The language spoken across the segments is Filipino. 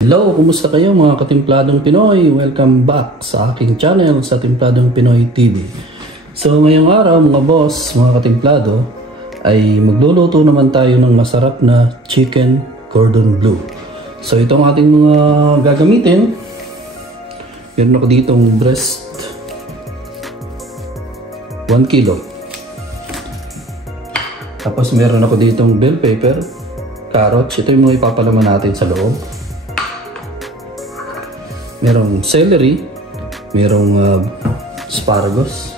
Hello, kumusta kayo mga katimpladong Pinoy? Welcome back sa aking channel sa Timpladong Pinoy TV. So ngayong araw mga boss, mga katimplado, ay magluluto naman tayo ng masarap na chicken cordon bleu. So itong ating mga gagamitin, meron ako ditong breast 1 kilo. Tapos meron ako ditong bell pepper, carrots, ito yung mga ipapalaman natin sa loob. Merong celery, merong asparagus,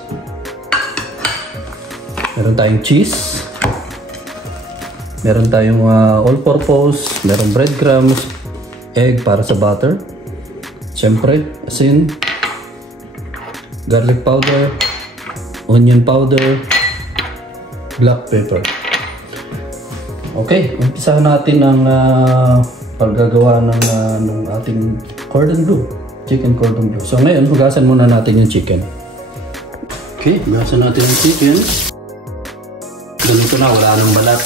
meron tayong cheese, meron tayong all-purpose, merong breadcrumbs, egg para sa butter, syempre asin, garlic powder, onion powder, black pepper. Okay, umpisahan natin ang paggagawa ng ating cordon bleu, chicken cordon bleu. So ngayon, hugasan muna natin yung chicken. Okay, hugasan natin yung chicken. Ganito na, wala nang balat.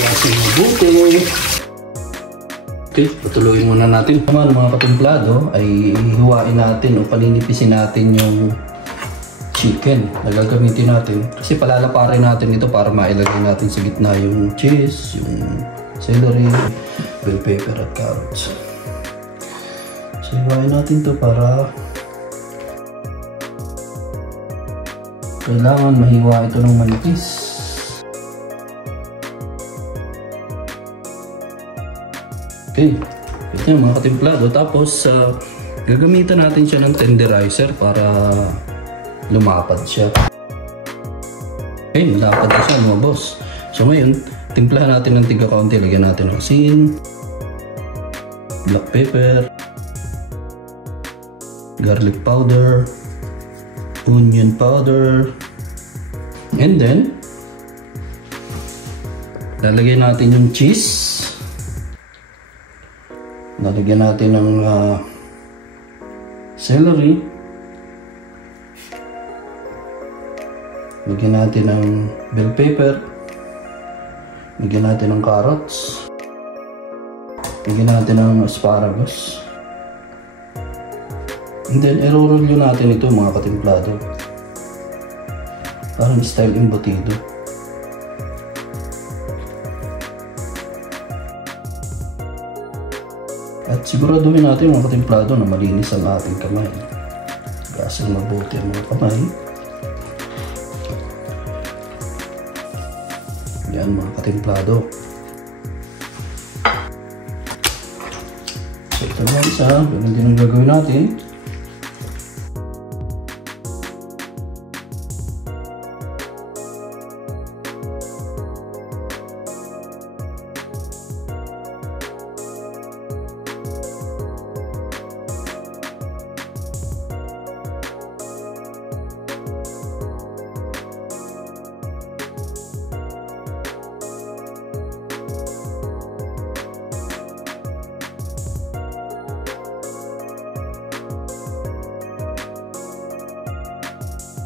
Hugasan yung mabuti. Okay, patuloyin muna natin. Naman mga katimplado, ay hihiwain natin o palinipisin natin yung chicken na gagamitin natin. Kasi palalaparin natin ito para mailagay natin sa gitna yung cheese, yung celery, bell pepper at carrots. So hiwain natin to para kailangan mahiwa ito ng manipis. Okay, ito yung mga katimplado. Tapos gagamitan natin siya ng tenderizer para lumapad siya. Okay, lumapad na siya mga boss. So ngayon, timplahan natin ng tiga-kaunti. Lagyan natin ng asin, black pepper, garlic powder, onion powder, and then lalagyan natin yung cheese. Lalagyan natin ng celery. Lagyan natin ng bell pepper. Lagyan natin ng carrots. Lagyan natin ng asparagus. And then, i-roll nyo natin ito mga katimplado. Parang style embutido. At siguraduhin natin mga katimplado na malinis ang ating kamay. Gasan mabuti ang mga kamay. Yan mga katimplado. So ito na isa, ganun din ang gagawin natin.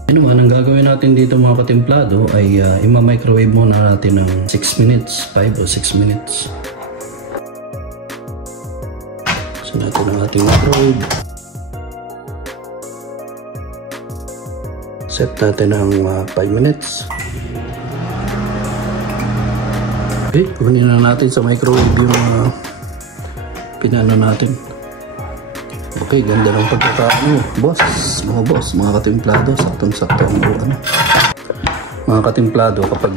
Ano man, ang gagawin natin dito mga katimplado ay ima-microwave muna natin ng 6 minutes, 5 o 6 minutes. So natin ang ating microwave. Set natin ng 5 minutes. Okay, kunin na natin sa microwave yung pinano natin. Okay, ganda ng pagkakaano, boss, mga katimplado, saktong-sakto ang buwan. Mga katimplado, kapag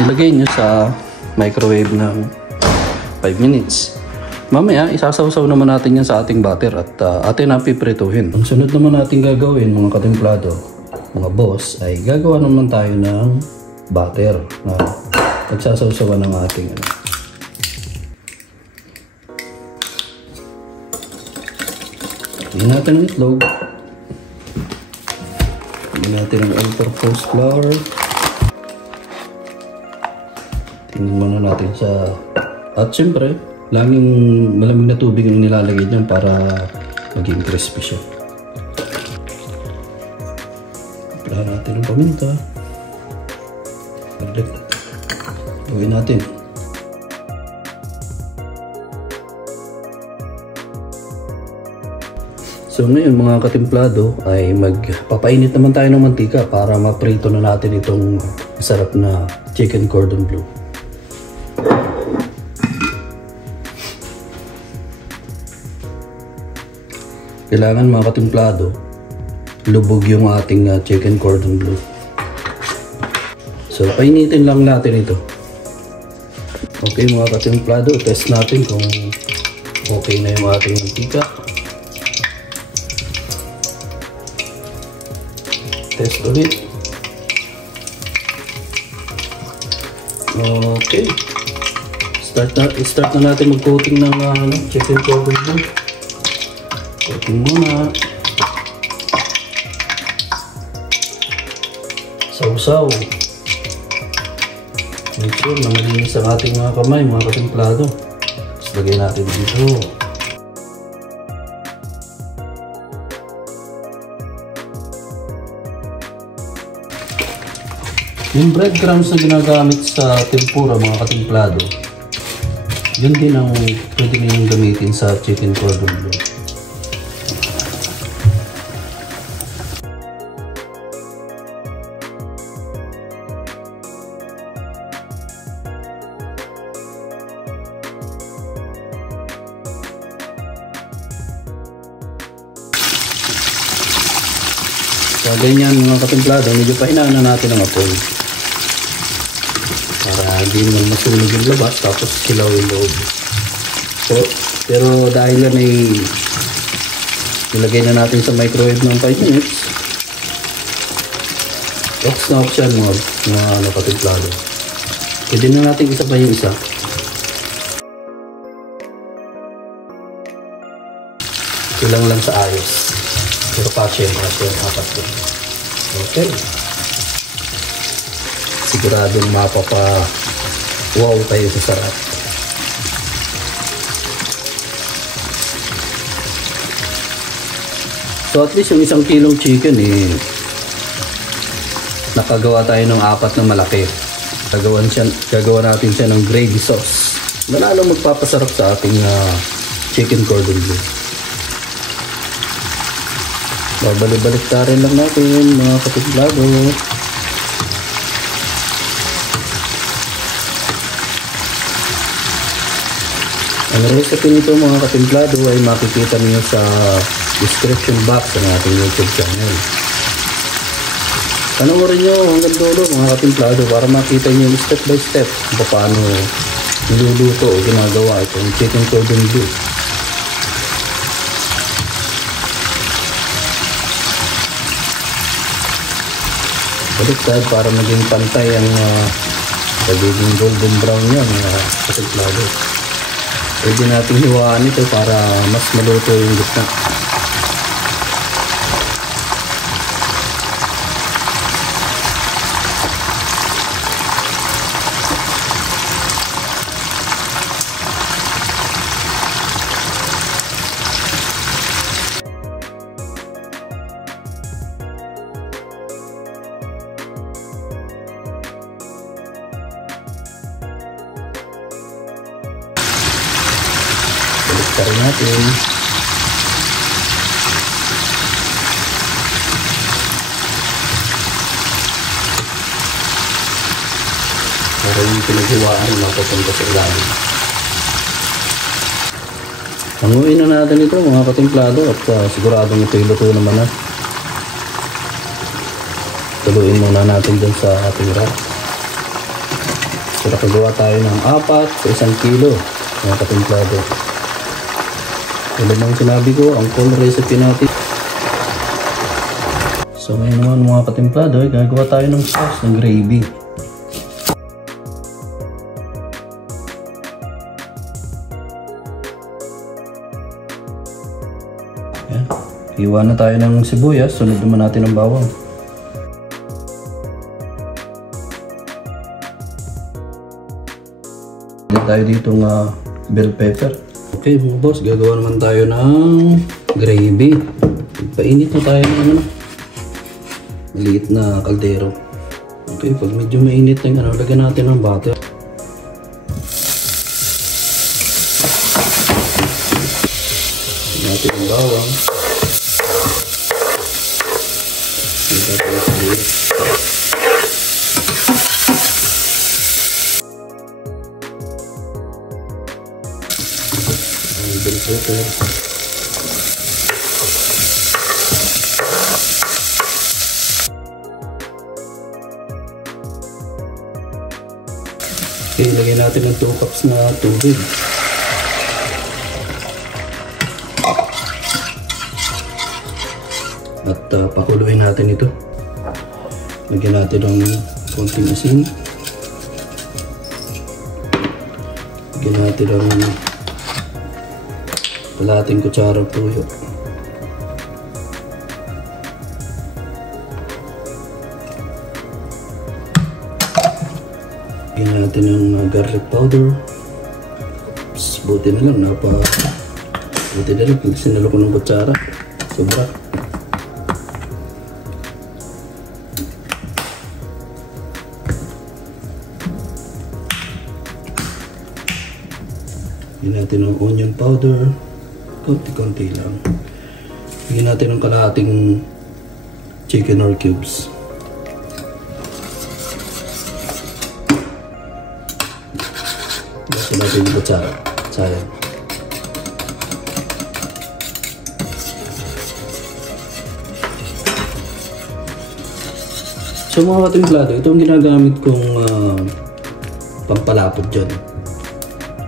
nilagay nyo sa microwave ng 5 minutes, mamaya isasawsaw naman natin yan sa ating butter at atin ang piprituhin. Ang sunod naman natin gagawin mga katimplado, mga boss, ay gagawa naman tayo ng butter na pagsasawsawan ng ating Lagyan natin ang itlog. Lagyan natin ang all-purpose flour. Tingnan muna natin sa... At syempre, laging malamig na tubig ang nilalagay dyan para maging crispy siya. Lagyan natin ang paminta. Gawin natin. So ngayon mga katimplado ay magpapainit naman tayo ng mantika para maprito na natin itong masarap na chicken cordon bleu. Kailangan mga katimplado, lubog yung ating chicken cordon bleu. So painitin lang natin ito. Okay mga katimplado, test natin kung okay na yung ating mantika. Test ulit. Okay. Start na natin mag-coating ng chicken cordon bleu. Coating muna. Sausaw. Make sure na malinis ang ating mga kamay, mga katimplado. Tapos lagay natin dito. Yung breadcrumbs na ginagamit sa tempura mga katimplado, yun din ang pwede ninyong gamitin sa chicken cordon bleu. So ganyan mga katimplado, medyo pahinaan na natin ang apoy para hindi naman masunog yung labas tapos silaw yung loob. So, pero dahil yan ay ilagay na natin sa microwave ng 5 minutes, off na off yan mga katimplado. Pwede na natin isa pa yung isa. Kulang lang sa ayos. Pero passion apat din. Okay. Siguradong mapapa-wow tayo sa sarap. So at least yung 1 kilong chicken nakagawa tayo ng 4 na malaki. Gagawa natin siya ng gravy sauce. Manalo magpapasarap sa ating chicken cordon bleu. Babalik-balik tarin lang natin mga katimplado. Ang recipe nito mga katimplado ay makikita niyo sa description box ng ating YouTube channel. Panoorin nyo hanggang dulo mga katimplado para makita niyo step by step kung paano niluluto o ginagawa itong chicken cordon bleu. Baliktad para maging pantay ang pagiging golden brown yan mga katimplado. Pwede natin hiwaan ito para mas maluto yung gitna. Baliktarin natin. Para yung pinaghiwaan mapapunta sa ilalim. Hanguin na natin ito mga katimplado at siguradong ito iluto naman na. Tuluin muna natin dun sa ating rack. So nakagawa tayo ng 4 sa 1 kilo mga katimplado. Ito bang sinabi ko, ang full recipe natin. So ngayon naman mga katimplado, gagawa tayo ng sauce ng gravy. Yan. Hiwa na tayo ng sibuyas, sunod naman natin ang bawang. Tayo ditong bell pepper. Okay mga boss, gagawa naman tayo ng gravy. Painit na tayo ng maliit na kaldero. Okay, pag medyo mainit na yung lagyan natin ng butter. Lagyan natin ang bawang. bell pepper. Okay, lagyan natin ng 2 cups na tubig. At pakuluin natin ito. Lagyan natin ng konting asin. Lagyan natin ng kalahating kutsarang tuyo. Lagyan natin ng garlic powder. Buti na lang, buti na lang, sinalo ko ng kutsara. Sobra. Lagyan natin ng onion powder. Konti-konti lang. Lagyan natin ng kalahating chicken or cubes. Basta natin yung kutsara. Sayang. So mga katimplado, ito ang ginagamit kong pampalapot dyan.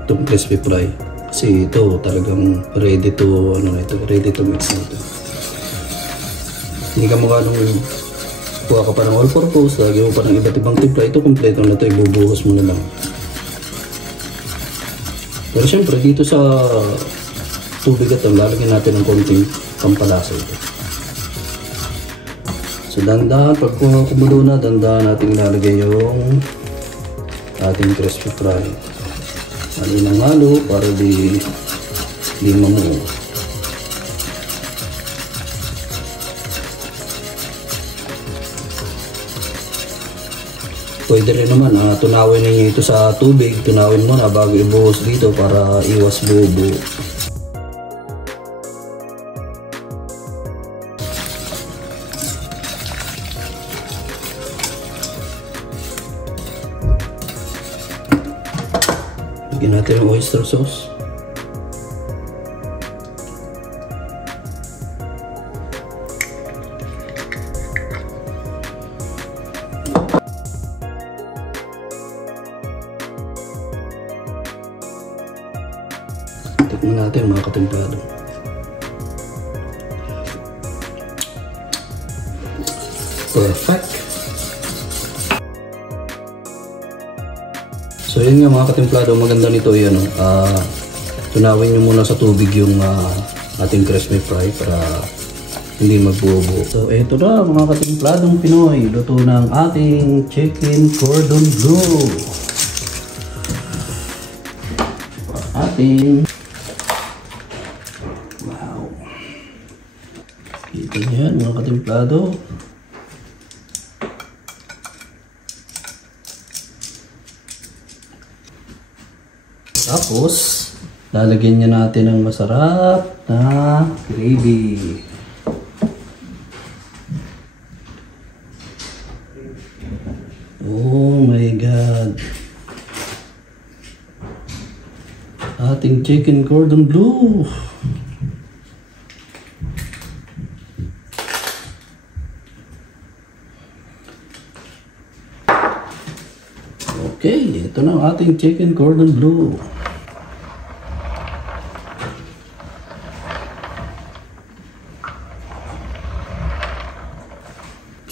Itong crispy fry. Kasi ito talagang ready to mix na ito. Hindi ka mukha nung kuha ka pa ng all purpose, lagi mo pa ng iba't ibang timpla. Ito kompleto na ito, ibubuhos mo na lang. Pero syempre dito sa tubig at lalagyan natin ng konting pampalasa ito. So dandahan, pag kumulo na, dandahan natin ilalagay yung ating crispy fry. Halo ng halo para di mamuo. Pwede rin naman tunawin ninyo ito sa tubig, tunawin mo na bago ibuhos dito para iwas buo-buo. Lagyan natin ang oyster sauce. Tikman natin mga katimplado. Perfect! So yun nga mga katimplado, maganda nito yan. Tunawin nyo muna sa tubig yung ating crispy fry para hindi magbuo-buo. So ito na mga katimpladong Pinoy, luto ng ating chicken cordon bleu. Wow. Ito yan mga katimplado. Tapos, lalagyan niya natin ng masarap na gravy. Oh my God! Ating chicken cordon bleu. Okay, ito na ang ating chicken cordon bleu.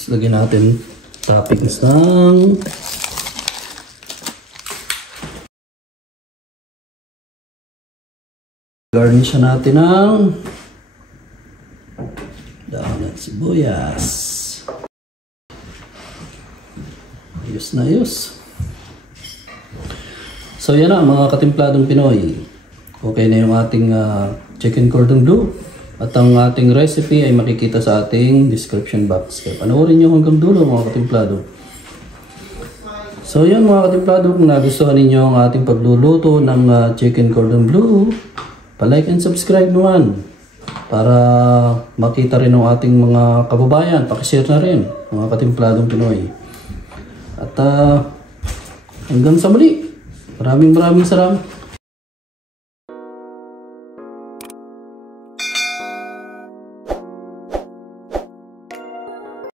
Lagyan natin toppings ng garnish natin ng dahon at sibuyas. Ayos na ayos. So yan na mga katimpladong Pinoy. Okay na yung ating chicken cordon bleu. At ang ating recipe ay makikita sa ating description box. Kaya panoorin nyo hanggang dulo mga katimplado. So yan mga katimplado, kung nagustuhan ninyo ang ating pagluluto ng chicken cordon bleu, pa-like and subscribe naman para makita rin ng ating mga kababayan. Pakishare na rin mga katimpladong Pinoy. At hanggang sa muli, maraming salamat.